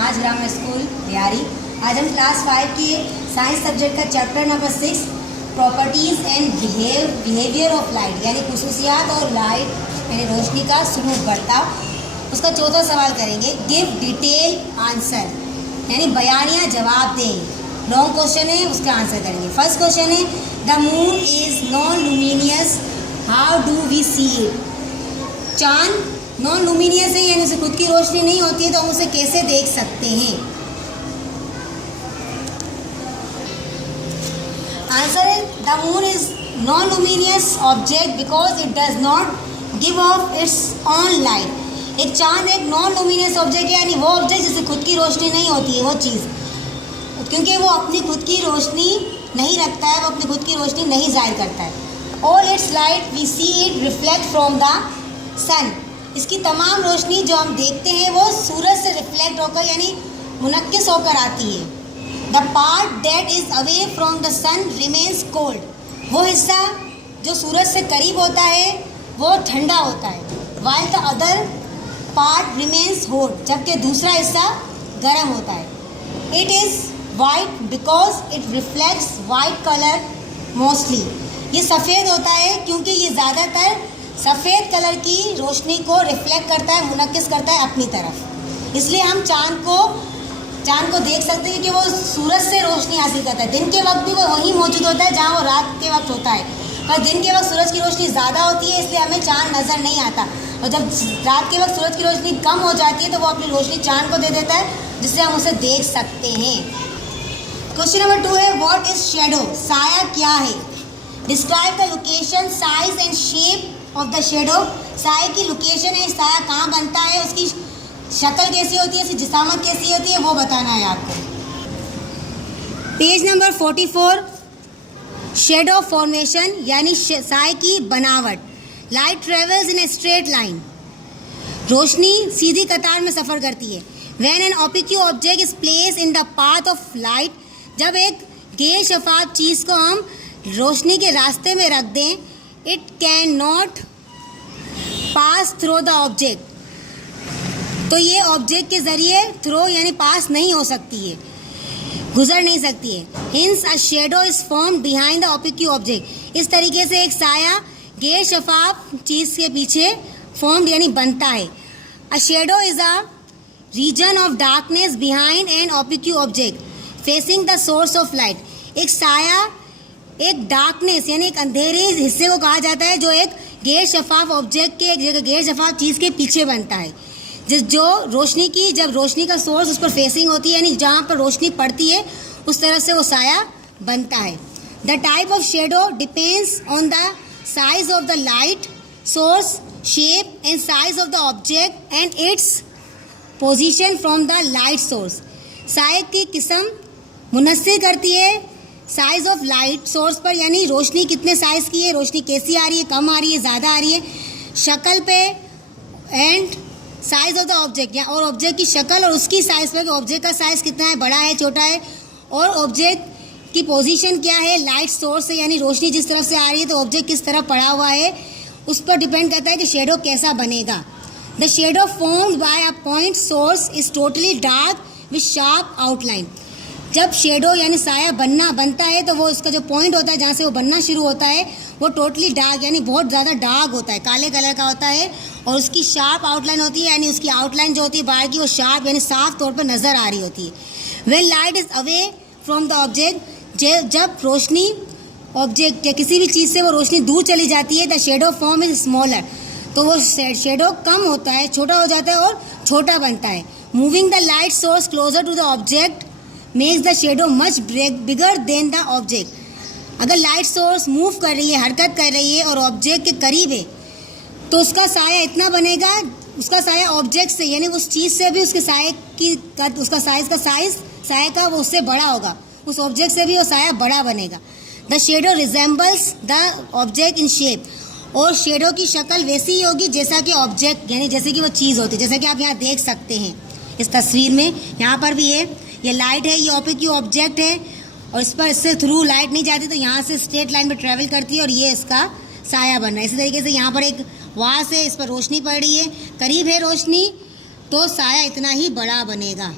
आज grammar school Bihari. आज हम क्लास 5 के साइंस सब्जेक्ट का chapter number 6 properties and behaviour of light यानी खुसूसियात और लाइट यानी रोशनी का सलूक बर्ताव, उसका चौथा सवाल करेंगे। गिव डिटेल आंसर यानी बयानिया जवाब दें। लॉन्ग क्वेश्चन है, उसका आंसर करेंगे। फर्स्ट क्वेश्चन है the moon is non luminous, how do we see it. चांद नॉन लुमिनियस है यानी उसे खुद की रोशनी नहीं होती है, तो हम उसे कैसे देख सकते हैं। आंसर है the moon is non luminous object because it does not give of its on light. एक चांद एक नॉन लुमिनियस ऑब्जेक्ट है यानी वो ऑब्जेक्ट जिसे खुद की रोशनी नहीं होती है, वो चीज़, क्योंकि वो अपनी खुद की रोशनी नहीं रखता है, वो अपनी खुद की रोशनी नहीं जाहिर करता है। All its light we see it reflect from the sun. इसकी तमाम रोशनी जो हम देखते हैं वो सूरज से रिफ्लेक्ट होकर यानी मुनक्किस होकर आती है। The part that is away from the sun remains cold. वो हिस्सा जो सूरज से करीब होता है वो ठंडा होता है। While the other part remains hot, जबकि दूसरा हिस्सा गर्म होता है। It is white because it reflects white colour mostly. ये सफ़ेद होता है क्योंकि ये ज़्यादातर सफ़ेद कलर की रोशनी को रिफ्लेक्ट करता है, मुनक्किस करता है अपनी तरफ। इसलिए हम चांद को देख सकते हैं कि वो सूरज से रोशनी हासिल करता है। दिन के वक्त भी वो वहीं मौजूद होता है जहाँ वो रात के वक्त होता है, पर दिन के वक्त सूरज की रोशनी ज़्यादा होती है, इसलिए हमें चांद नज़र नहीं आता। और जब रात के वक्त सूरज की रोशनी कम हो जाती है तो वो अपनी रोशनी चांद को दे देता है, जिससे हम उसे देख सकते हैं। क्वेश्चन नंबर 2 है व्हाट इज़ शैडो। साया क्या है। Describe the location, size and shape of the shadow. साया की लोकेशन है, साया कहाँ बनता है, उसकी शक्ल कैसी होती है, उसकी जिसामत कैसी होती है, वो बताना है आपको। पेज नंबर 44 शेडो फॉर्मेशन यानी साया की बनावट। Light travels in a straight line. रोशनी सीधी कतार में सफ़र करती है। When an object is place in the path of light, जब एक गैर शफाफ चीज़ को हम रोशनी के रास्ते में रख दें, it can not pass through the object, तो ये ऑब्जेक्ट के ज़रिए थ्रो यानी पास नहीं हो सकती है, गुजर नहीं सकती है। Hints a shadow is form behind the object object. इस तरीके से एक साया गैर शफाफ चीज़ के पीछे फॉर्म यानी बनता है। A shadow is a region of darkness behind an object object facing the source of light. एक साया एक डार्कनेस यानी एक अंधेरे हिस्से को कहा जाता है जो एक गैर शफाफ ऑब्जेक्ट के, एक गैर शफाफ चीज़ के पीछे बनता है, जो रोशनी की, जब रोशनी का सोर्स उस पर फेसिंग होती है यानी जहाँ पर रोशनी पड़ती है उस तरह से वो साया बनता है। The type of shadow depends on the size of the light source, shape and size of the object and its position from the light source. साया की किस्म मुनस्सिर करती है साइज ऑफ लाइट सोर्स पर, यानी रोशनी कितने साइज़ की है, रोशनी कैसी आ रही है, कम आ रही है, ज़्यादा आ रही है, शक्ल पे, and size of the object या और ऑब्जेक्ट की शक्ल और उसकी साइज़ पर, ऑब्जेक्ट का साइज़ कितना है, बड़ा है, छोटा है, और ऑब्जेक्ट की पोजीशन क्या है लाइट सोर्स से, यानी रोशनी जिस तरफ से आ रही है तो ऑब्जेक्ट किस तरफ पड़ा हुआ है, उस पर डिपेंड करता है कि शेडो कैसा बनेगा। The shadow formed by a point source is totally dark with sharp outline. जब शेडो यानी साया बनता है तो वो उसका जो पॉइंट होता है जहाँ से वो बनना शुरू होता है वो टोटली डार्क यानी बहुत ज़्यादा डार्क होता है, काले कलर का होता है, और उसकी शार्प आउटलाइन होती है, यानी उसकी आउटलाइन जो होती है बाहर की वो शार्प यानी साफ तौर पर नज़र आ रही होती है। When light is away from the object, जब रोशनी ऑब्जेक्ट या किसी भी चीज़ से वो रोशनी दूर चली जाती है, the shadow form is smaller, तो वो शेडो कम होता है, छोटा हो जाता है और छोटा बनता है। Moving the light source closer to the object makes the shadow much bigger than the object. अगर लाइट सोर्स मूव कर रही है, हरकत कर रही है और ऑब्जेक्ट के करीब है, तो उसका साया इतना बनेगा, उसका साया ऑब्जेक्ट से यानी उस चीज़ से भी उसके साये की उसका साया का वो उससे बड़ा होगा, उस ऑब्जेक्ट से भी वो साया बड़ा बनेगा। The shadow resembles the object in shape, और शेडो की शक्ल वैसी ही होगी जैसा कि ऑब्जेक्ट यानी जैसे कि वो चीज़ होती है, जैसा कि आप यहाँ देख सकते हैं इस तस्वीर में, यहाँ पर भी है, ये लाइट है, ये ऑब्जेक्ट है, और इस पर इससे थ्रू लाइट नहीं जाती तो यहाँ से स्ट्रेट लाइन पे ट्रैवल करती है और ये इसका साया बन रहा है। इसी तरीके से यहाँ पर एक वास है, इस पर रोशनी पड़ रही है, करीब है रोशनी तो साया इतना ही बड़ा बनेगा।